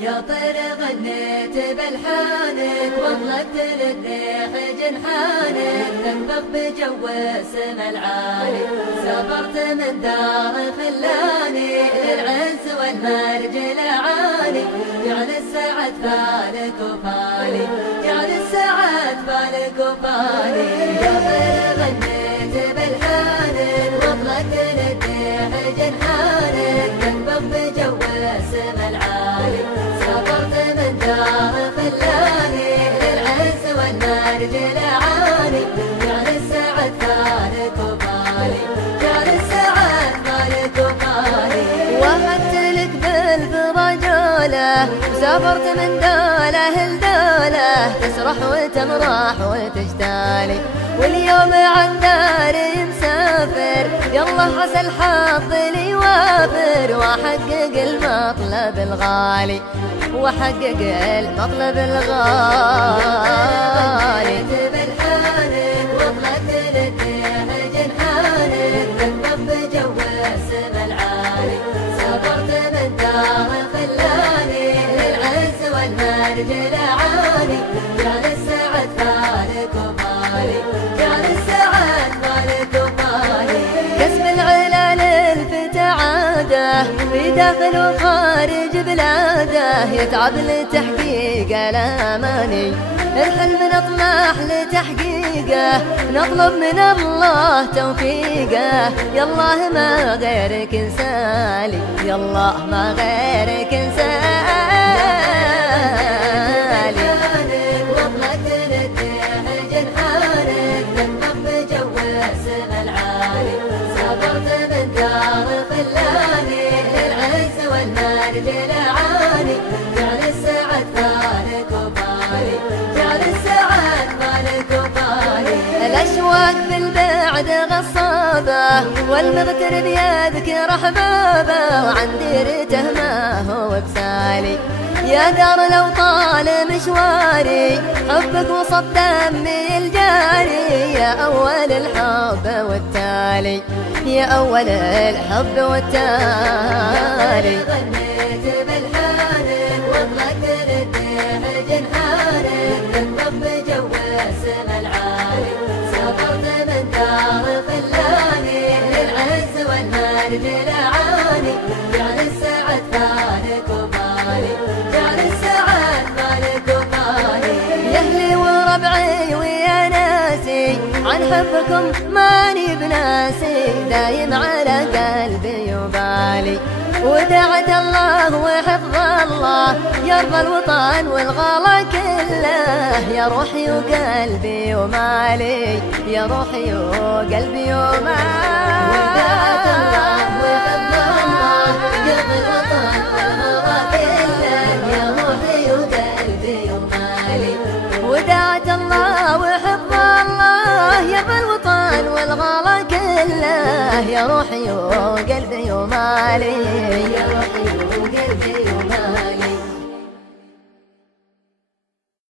يا طير غنيت بلحانك واطلقت للريح جنحانك تنفخ بجو السما العالي سافرت من دار خلاني للعز والمرج العالي جعل السعد فالك وفالي جعل السعد فالك وفالي يا طير غنيت بلحانك واطلقت للريح جنحانك تنفخ بجو السما العالي سافرت من دار خلاني للعز والمرج العالي جعل السعد فالك وفالي جعل السعد فالك وفالي وهبت لك بالفرجوله وسافرت من دوله لدوله تسرح وتمرح وتجتالي واليوم عن داري مسافر يلا عسى الحظ لي يوافر واحقق المطلب الغالي واحقق المطلب الغالي بلحانك واطلقت للريح جنحانك تنفخ بجو السما العالي سافرت من دار خلاني للعز والمرج العالي جعل السعد فالك وفالي جعل السعد فالك وفالي كسب العلال الفتى عاده في داخل وخارج بلاده يتعب لتحقيق الاماني الحلم نطمح لتحقيقه نطلب من الله توفيقه يالله ما غيرك انسالي يالله ما غيرك انسالي واطلقت للريح جنحانك تنفخ بجو السما العالي سافرت من دار خلاني للعز والمرج العالي جعل السعد فالك وفالي جعل السعد فالك وفالي الاشواق في البعد غصابه والمغترب يذكر احبابه وعن ديرته ما هو بسالي يا دار لو طال مشواري حبك وسط دمي الجاري يا أول الحب والتالي يا أول الحب والتالي غنيت بلحانك واطلقت للريح جنحانك تنفخ بجو السما العالي سافرت من دار خلاني للعز والمرج العالي جعل السعد فالك وفالي جعل السعد فالك وفالي يا اهلي وربعي ويا ناسي عن حبكم ماني بناسي دايم على قلبي وبالي ودعت الله وحفظ الله يرضى الوطن والغلا كله يا روحي وقلبي ومالي يا روحي وقلبي ومالي ودعت الله وحفظ الله يرضى الوطن والغلا كله يا روحي وقلبي ومالي ودعت الله وحفظ الله يرضى الوطن والغلا كله يا روحي وقلبي ومالي يا روحي